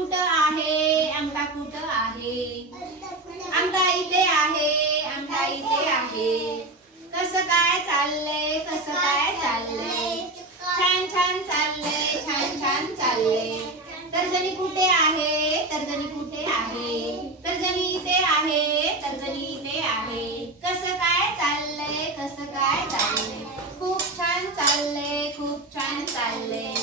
कुठं आहे अंगठा कुठं आहे अंगठा इथे आहे अंगठा इथे आहे कसं काय चाललंय कसं काय चाललंय छान छान चाललंय छान छान चाललंय तर्जनी कुठे आहे तर्जनी कुठे आहे तर्जनी इथे आहे तर्जनी इथे आहे कसं काय चाललंय कसं काय चाललंय खूप छान चाललंय खूप छान चाललंय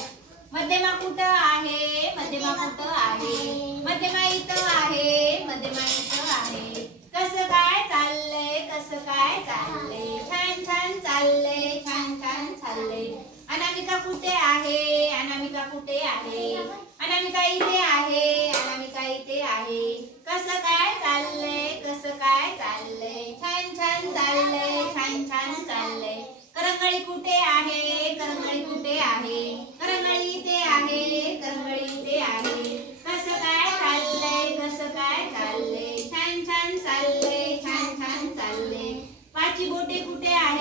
मध्यमा कुठं आहे मध्यमा कुठं आहे मध्यमा इथं आहे मध्यमा इथं आहे कसं काय चाललंय कसं काय चाललंय छान छान चाललंय छान छान चाललंय अनामिका कुठे आहे अनामिका कुठे आहे अनामिका इथे आहे अनामिका इथे आहे कसं काय चाललंय कसं काय चाललंय छान छान चाललंय छान छान चाललंय करंगळी कुठे आहे करंगळी कुठे आहे करंगळी इथे आहे करंगळी इथे आहे कसं काय चाललंय कसं काय चाललंय छान छान चाललंय छान छान चाललंय पाची बोटे कुठे आहे